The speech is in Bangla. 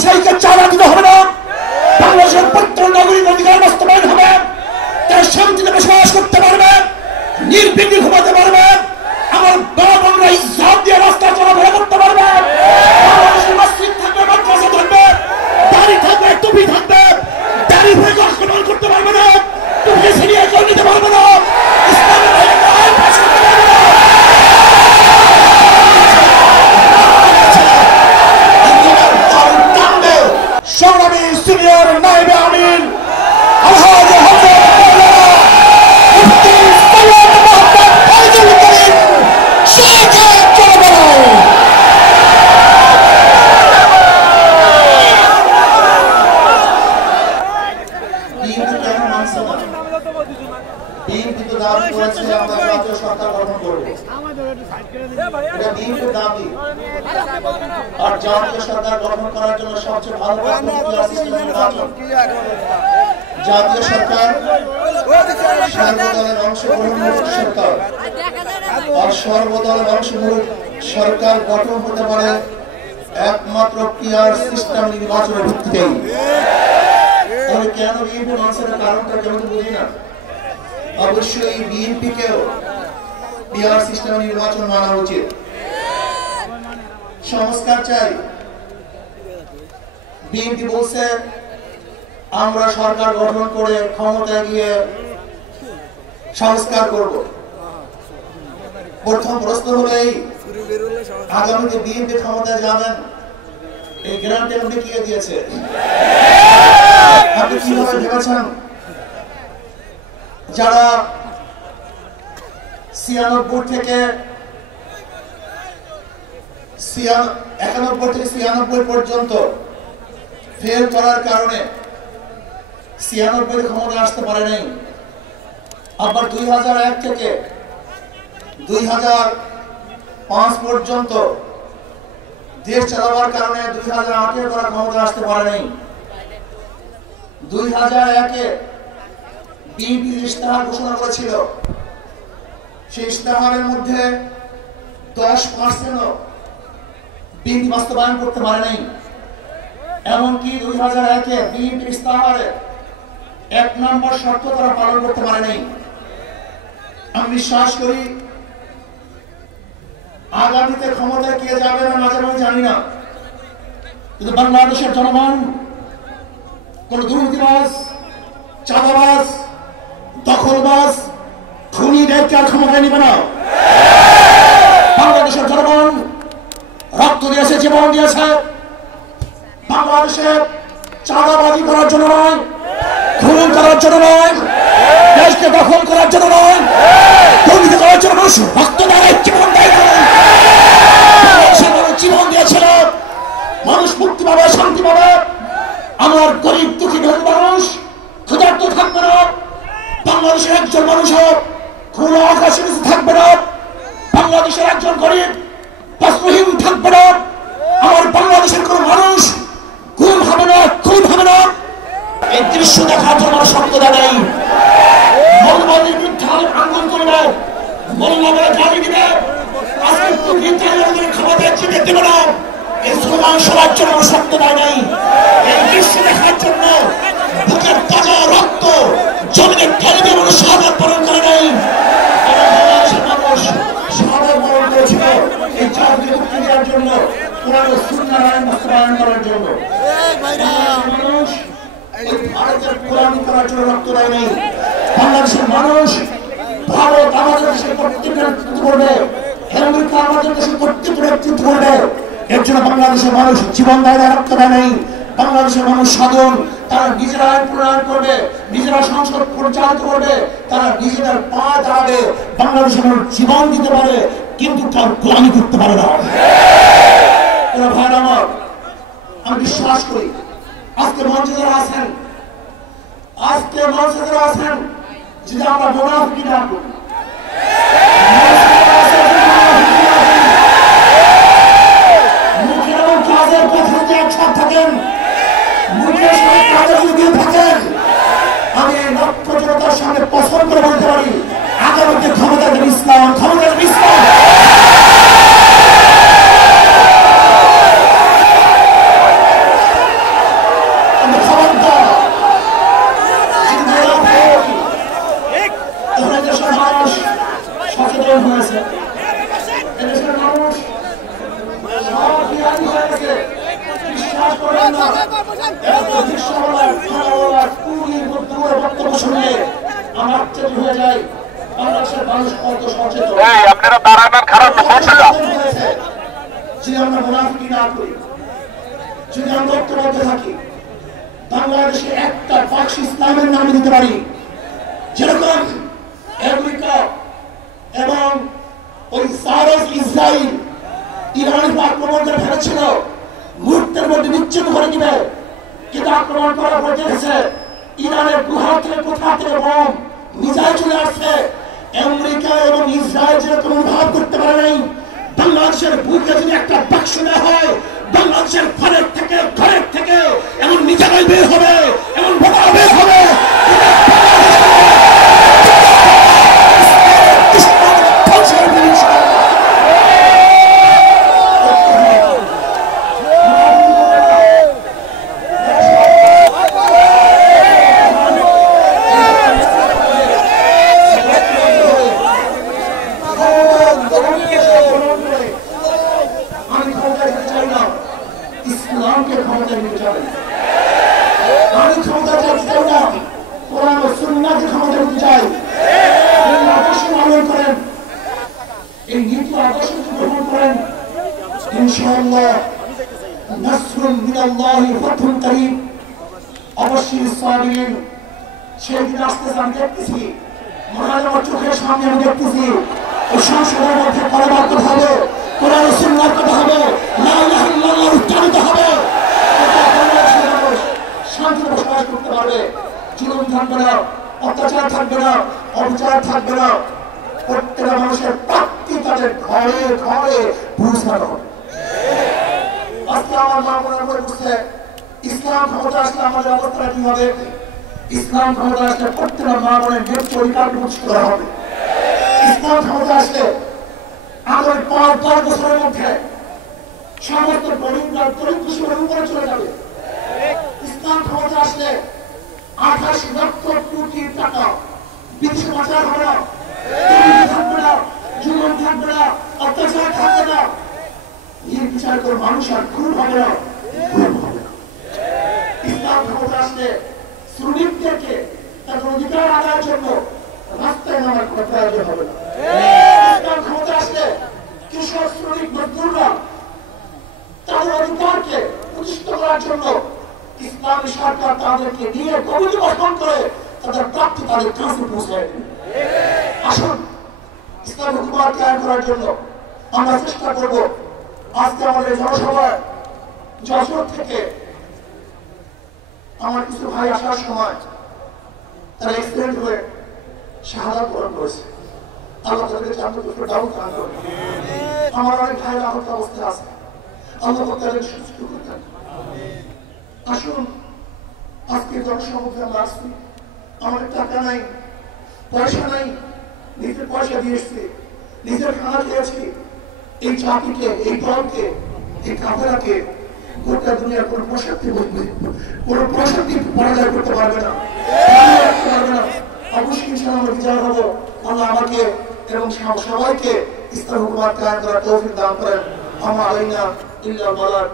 ব্যবসায়ীকে চাঁদা দিতে হবে না, বাংলাদেশের প্রত্যেক নাগরিক অধিকার বাস্তবায়ন হবে, তার শান্তিতে বসবাস করতে পারবে, নির্বিঘ্নে ঘুমাতে পারবে, আমার বাবা বোনরা ইজ্জত দিয়ে রাস্তা চলাফেরা করতে পারবে, বাংলাদেশের মসজিদ থাকবে, মাদ্রাসা থাকবে, দাড়ি থাকবে, টুপি থাকবে, দাড়ি ভরে আক্রমণ করতে পারবে না, টুপি ছিনিয়ে কেউ নিতে পারবে না, ইসলামের আইন পাস করতে পারবে না। সংগ্রামী সিনিয়র নায়েবে আমিন আলহাজ হযরত মুফতি সৈয়দ মোহাম্মদ ফয়জুল করিম শেখে চরমনাই। বিএনপি তো দাবি করেছে আমরা জাতীয় সরকার গঠন করব, এটা বিএনপির দাবি। আর জাতীয় সরকার গঠন করার জন্য সবচেয়ে ভালো নির্বাচন। জাতীয় সরকার সর্বদলের অংশগ্রহণমূলক সরকার, আর সর্বদলের অংশগ্রহণ সরকার গঠন হতে পারে একমাত্র পিআর সিস্টেম নির্বাচনের ভিত্তিতেই। তাহলে কেন বিএনপি মানুষের কারণটা কেউ তো বুঝি না। অবশ্যই বিএনপিকেও পিআর সিস্টেম নির্বাচন মানা উচিত। সংস্কার চাই। বিএনপি বলছে আমরা সরকার গঠন করে ক্ষমতায় গিয়ে সংস্কার করব। প্রথম প্রশ্ন হলো এই, আগামীতে বিএনপি ক্ষমতায় যাবেন, এই গ্যারান্টি আপনি কে দিয়েছে? আপনি কিভাবে ভেবেছেন যারা 91 থেকে 96 পর্যন্ত ফেল করার কারণে 96 ক্ষমতা আসতে পারে নাই, আবার 2001 থেকে 2005 পর্যন্ত দেশ চালাবার কারণে 2008 করা ক্ষমতা আসতে পারে নাই। 2001-এ বিএনপি ইশতেহার ঘোষণা করেছিল, সেই ইশতেহারের মধ্যে 10% বিএনপি বাস্তবায়ন করতে পারে নাই। এমনকি 2001-এ বিএনপি ইশতেহারে 1 নম্বর শর্ত তারা পালন করতে পারে নাই। আমি বিশ্বাস করি আগামীতে ক্ষমতায় কে যাবে না মাঝে মাঝে জানি না, কিন্তু বাংলাদেশের জনগণ কোন দুর্নীতিবাজ, চাঁদাবাজ, দখলবাজ, খুনিদেরকে আর ক্ষমতায় নিবে না। বাংলাদেশের জনগণ রক্ত দিয়েছে, জীবন দিয়েছে বাংলাদেশে চাঁদাবাজি করার জন্য নয়, খুন করার জন্য নয়, দেশকে দখল করার জন্য নয়, দুর্নীতি করার জন্য মানুষ রক্ত দেয়, জীবন দেয়। মানুষ জীবন দিয়েছিল, মানুষ মুক্তি পাবে, শান্তি পাবে। আমার গরিব দুঃখী গরিব মানুষ ক্ষুধার্ত থাকবে না, বাংলাদেশের একজন মানুষ খোলা আকাশের নিচে থাকবে না, বাংলাদেশের একজন গরিব বস্ত্রহীন থাকবে না, আমার বাংলাদেশের কোন মানুষ গুম হবে না, খুন হবে না। এই দৃশ্য দেখার জন্য আমার সত্যতা নেই। মৌলবাদীর বিরুদ্ধে আন্দোলন করবে, মৌলবাদীরা গালি দিবে, আজকে ক্ষমতায় জিতে দেবে না, এই স্লোগান সবার জন্য আমার সত্যতা নেই। এই দৃশ্য দেখার জন্য বুকের তাজা রক্ত জমিনে ঢেলে দিয়ে মানুষ শাহাদাত বরণ করে নেই। মানুষ শাহাদাত বরণ করেছিল এই জাতিকে মুক্তি দেওয়ার জন্য, কোরআন ও সুন্নাহর আইন বাস্তবায়ন করার জন্য। মানুষ এই ভারতের গোলামি করার জন্য রক্ত দেয় নেই। বাংলাদেশের মানুষ ভারত আমাদের দেশের কর্তৃত্ব নেতৃত্ব করবে, আমেরিকা আমাদের দেশের কর্তৃত্ব নেতৃত্ব করবে। এর জন্য বাংলাদেশের মানুষ জীবন দেয়, রক্ত দেয় নেই। বাংলাদেশের মানুষ সাধন, তারা নিজেরা আইন প্রণয়ন করবে, নিজেরা সংসদ পরিচালিত করবে, তারা নিজেদের পা দাঁড়াবে। বাংলাদেশের মানুষ জীবন দিতে পারে, কিন্তু তার গোলামি করতে পারে না। ভাইরা আমার, আমি বিশ্বাস করি আজকে মঞ্চে যারা আছেন, যদি আমরা মুনাফিকি না করি, মুখের এবং কাজের কথা যদি একসাথে থাকেন, মুখের সঙ্গে কাজে যদি থাকেন, আমি এই লক্ষ জনতার সামনে পছন্দ করে বলতে পারি আগামীতে ক্ষমতা দেবে ইসলাম, ক্ষমতা দেবে ইসলাম। রিকশাওয়ালার, ঠেলাওয়ালার, কুলির বক্তব্য শুনলে আমার আশ্চর্য হয়ে যায় বাংলাদেশের মানুষ কত সচেতন। আপনারা দাঁড়াবেন, খারাপ যদি আমরা মুনাফিকি না করি, যদি আমরা ঐক্যবদ্ধ থাকি, বাংলাদেশে একটা পাঁচ ইসলামের নাম দিতে পারি। যেরকম আমেরিকা এবং ওই সারস ইসরায়েল ইরানের আক্রমণ করে ফেলেছিল, মুহূর্তের মধ্যে বিচ্ছিন্ন করে দিবে, কিন্তু আক্রমণ করার পর দেখেছে ইরানের গুহা থেকে কোথা থেকে বোম মিসাইল চলে আসছে। আমেরিকা এবং ইসরায়েল যেরকম অনুভব করতে পারে নাই, বাংলাদেশের বুকে যদি একটা বাক্স দেওয়া হয়, বাংলাদেশের ঘরের থেকে এমন মিসাইল বের হবে, এমন বোমা বের হবে, ইসলামকে ক্ষমতা নিতে চাই। আমি ক্ষমতা চাই না, কোরআন ও সুন্নাহকে ক্ষমতা নিতে চাই। এই আদর্শ পালন করেন, এই নীতি আদর্শ গ্রহণ করেন, ইনশাআল্লাহ নাসরুম মিনাল্লাহি ফাতহুন কারীম। অবশ্যই সাবিরিন সেই দিন আসতেছে, আমি দেখতেছি, মহান আমার চোখের সামনে আমি দেখতেছি। এই সংসদের মধ্যে কলমার কথা হবে, কোরআন ও সুন্নাহর কথা হবে, লা ইলাহা ইল্লাল্লাহ উচ্চারিত হবে। শান্তিতে বসবাস করতে পারবে, জুলুম থাকবে না, অত্যাচার থাকবে না, অবিচার থাকবে না। প্রত্যেকটা মানুষের প্রাপ্তি তাদের ঘরে ঘরে পৌঁছানো হবে। আজকে আমার মা মনে করে বুঝছে ইসলাম ক্ষমতা আসলে আমাদের অবস্থা কি হবে। ইসলাম ক্ষমতা আসলে প্রত্যেকটা মা বোনের নেট পরিকার প্রতিষ্ঠিত করা হবে। ইসলাম ক্ষমতা আসলে আগামী ৫-১০ বছরের মধ্যে সমস্ত গরিবরা দরিদ্র শিশুর উপরে চলে যাবে। ইসলাম ক্ষমতা আসলে ২৮ লক্ষ কোটি টাকা বিদেশে পাচার হবে না, থাকবে না, জুলুম থাকবে না, অত্যাচার থাকবে না, নির্বিচার করে মানুষ আর খুন হবে না, খুন হবে না। ইসলাম ক্ষমতা আসলে শ্রমিকদেরকে তাদের অধিকার আদায়ের জন্য রাস্তায় নামার কোনো প্রয়োজন হবে না। ইসলাম ক্ষমতা আসলে কৃষক, শ্রমিক, মজদুররা তাদের অধিকারকে প্রতিষ্ঠিত করার জন্য ইসলামী সরকার তাদেরকে নিয়ে কমিটি গঠন করে তাদের প্রাপ্তি তাদের কাছে পৌঁছায় দেবে। আসুন ইসলাম হুকুমত কায়েম করার জন্য আমরা চেষ্টা করব। আজকে আমাদের জনসভায় যশোর থেকে আমার কিছু ভাই আসার সময় তারা এক্সিডেন্ট হয়ে শাহাদাত বরণ করেছে। আল্লাহ তাদেরকে জান্নাতুল ফেরদাউস দান করুন। আমার অনেক ভাইরা আহত অবস্থায় আছে, আল্লাহ তাদের সুস্থ করতেন। আসুন আজকে জনসমুদ্রে আমরা আসছি, আমাদের টাকা নাই, পয়সা নাই, নিজের পয়সা দিয়ে এসছি, নিজের খানা খেয়েছি। এই জাতিকে, এই দলকে, এই কাফেলাকে গোটা দুনিয়ার কোনো প্রশান্তি পরাজয় করতে পারবে না। অবশ্যই ইনশাআল্লাহ আমরা বিজয় হবো। আল্লাহ আমাকে এবং সবাইকে ইসলাম হুকুমত কায়েম করার তৌফিক দান করেন। আমা আলাইনা ইল্লাল বালাগ।